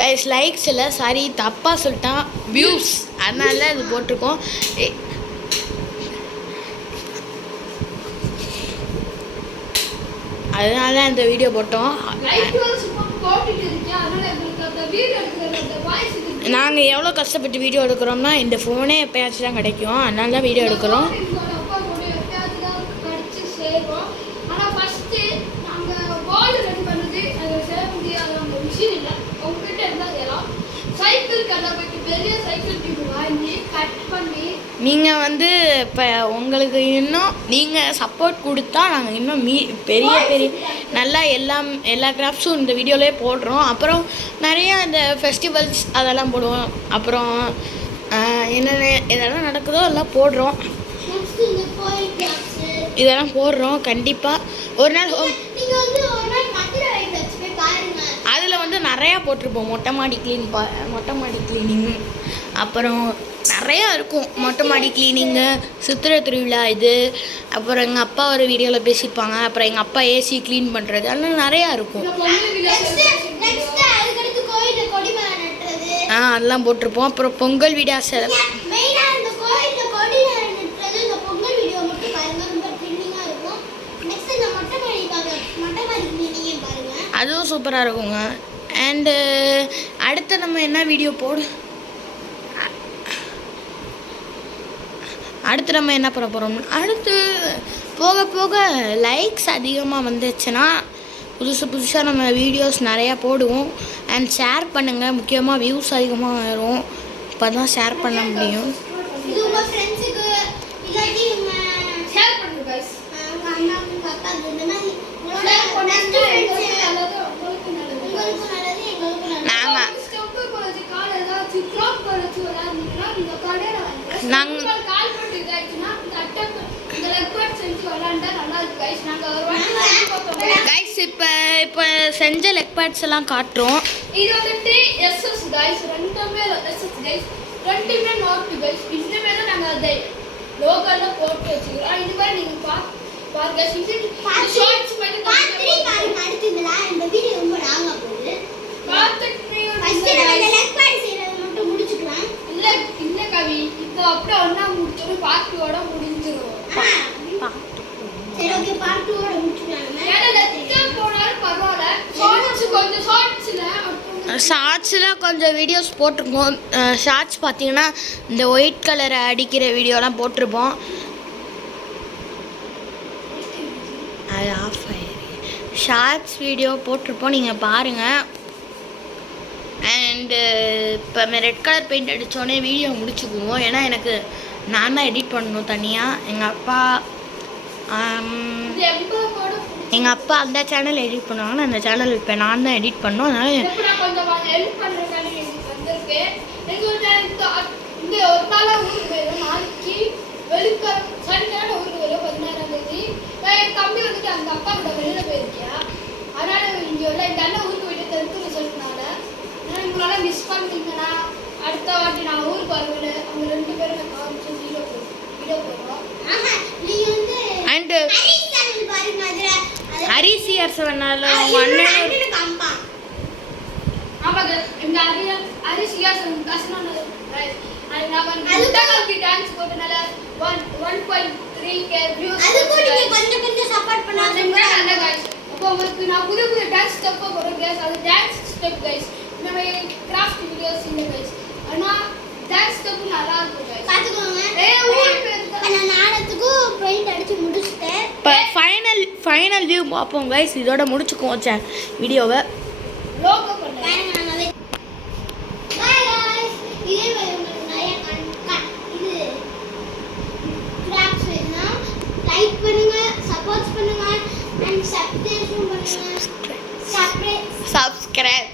Guys likes இல்லை, sorry தப்பாக சொல்லிட்டான், வியூஸ், அதனால இது போட்டிருக்கோம். அதனால அந்த வீடியோ போட்டோம். நாங்கள் எவ்வளோ கஷ்டப்பட்டு வீடியோ எடுக்கிறோம்னா இந்த ஃபோனே எப்போயாச்சும் தான் கிடைக்கும், அதனால தான் வீடியோ எடுக்கிறோம். நீங்கள் வந்து இப்போ உங்களுக்கு இன்னும் நீங்கள் சப்போர்ட் கொடுத்தா நாங்கள் இன்னும் பெரிய நல்லா எல்லா கிராஃப்ட்ஸும் இந்த வீடியோலேயே போடுறோம். அப்புறம் நிறையா இந்த ஃபெஸ்டிவல்ஸ் அதெல்லாம் போடுவோம். அப்புறம் என்னென்ன இதெல்லாம் நடக்குதோ எல்லாம் போடுறோம். இதெல்லாம் போடுறோம் கண்டிப்பாக. ஒரு நாள் அதில் வந்து நிறையா போட்டிருப்போம். மொட்டை மாடி கிளீனிங், அப்புறம் நிறையா இருக்கும். மொட்டை மாடி கிளீனிங்கு, சித்திரை திருவிழா இது, அப்புறம் எங்கள் அப்பா ஒரு வீடியோவில் பேசியிருப்பாங்க. அப்புறம் எங்கள் அப்பா ஏசி க்ளீன் பண்ணுறது, அதெல்லாம் நிறையா இருக்கும். அதெல்லாம் போட்டிருப்போம். அப்புறம் பொங்கல் வீடியோஸ் அதுவும் சூப்பராக இருக்குங்க. அண்டு அடுத்து நம்ம என்ன வீடியோ அடுத்து நம்ம என்ன பண்ண போகிறோம், அடுத்து போக போக லைக்ஸ் அதிகமாக வந்துச்சுன்னா புதுசாக நம்ம வீடியோஸ் நிறையா போடுவோம். அண்ட் ஷேர் பண்ணுங்கள், முக்கியமாக வியூஸ் அதிகமாக வரும், இப்போ தான் ஷேர் பண்ண முடியும். கைஸ் இப்போ செஞ்ச லெக் பேட்ஸ் எல்லாம் காட்டுறோம். இது வந்துட்டு எஸ்எஸ் கைஸ், ரெண்டுமே எஸ்எஸ் கைஸ், ரெண்டுமே நோட் கைஸ். இதுமே தான் நாங்கள் அதை லோக்கல்ல போட்டு வச்சுக்கிறோம். இது மாதிரி நீங்கள் பாருங்க, ஷார்ட்ஸ் மாதிரி பாருங்க. அடுத்ததுல இந்த வீடியோ ரொம்ப லாங்கா போகுது. ஃபர்ஸ்ட் நம்ம லெக் பேட் செய்யறது மட்டும் முடிச்சுக்கலாம். இல்ல கவி, இப்போ அப்படியே ஒண்ணா முடிச்சோம், பார்ட் 2 ஓட முடிஞ்சிரும். சரி ஓகே, பார்ட் 2 ஓட முடிச்சுக்கலாம். ஏன்னா லெக்சர் போனாலும் பரவாயில்ல, ஷார்ட்ஸில் கொஞ்சம் வீடியோஸ் போட்டிருப்போம். ஷார்ட்ஸ் பார்த்தீங்கன்னா இந்த ஒயிட் கலரை அடிக்கிற வீடியோலாம் போட்டிருப்போம். அது ஆஃப் ஆயிடுது. ஷார்ட்ஸ் வீடியோ போட்டிருப்போம், நீங்கள் பாருங்கள். அண்டு இப்போ ரெட் கலர் பெயிண்ட் அடித்தோடனே வீடியோ முடிச்சுக்குவோம். ஏன்னா எனக்கு நான் தான் எடிட் பண்ணணும் தனியாக. எங்கள் அப்பா அந்த சேனல் எடிட் பண்ணுவாங்க, அந்த சேனல் இப்போ நான் தான் எடிட் பண்ணோம். அதனால் தம்பி வந்துட்டு அந்த அப்பா கிட்ட வெளியில போயிருக்கியா, அதனால இங்கே உள்ள இந்த அண்ணன் ஊருக்கு போயிட்டு தெரிஞ்சு சொல்லினால உங்களால மிஸ் பண்ணிங்கன்னா அடுத்த வாட்டி நான் ஊருக்கு வருவேன். அவங்க 2 பேரும் காமிச்சு வீடியோ போடுறோம். நீங்க வந்து அண்ட் ஹரிசியர் சொன்னால அண்ணன் காம்பா. ஆமாங்க, இந்த ஹரிசியர் கசனான அது டான்ஸ் போட்டனால 1.3k வியூஸ். அதுக்கு நீங்க கொஞ்சம் சப்போர்ட் பண்ணாதீங்க गाइस. அப்போ உங்களுக்கு நான் புது டான்ஸ் ஸ்டெப் போடுறேன் गाइस. அது டான்ஸ் ஸ்டெப் गाइस. நம்ம கிராஃப்ட் வீடியோஸ் இல்ல गाइस. ஆனா டான்ஸ் ஸ்டெப் நல்லா இருக்கும் गाइस. பாத்துக்கோங்க. நான் நாடத்துக்கு பெயிண்ட் அடிச்சு முடிச்சிட்டேன். ஃபைனல் வியூ பாப்போம் गाइस. இதோட முடிச்சுக்குவோம் வீடியோவை. லோகோ பண்ணுங்க. By guys. இதே மாதிரி உங்களுக்கு நிறைய இது கிராஃப்ட்ஸ் வேணும்னா லைக் பண்ணுங்க, சப்போர்ட் பண்ணுங்க, and subscribe பண்ணுங்க. Subscribe.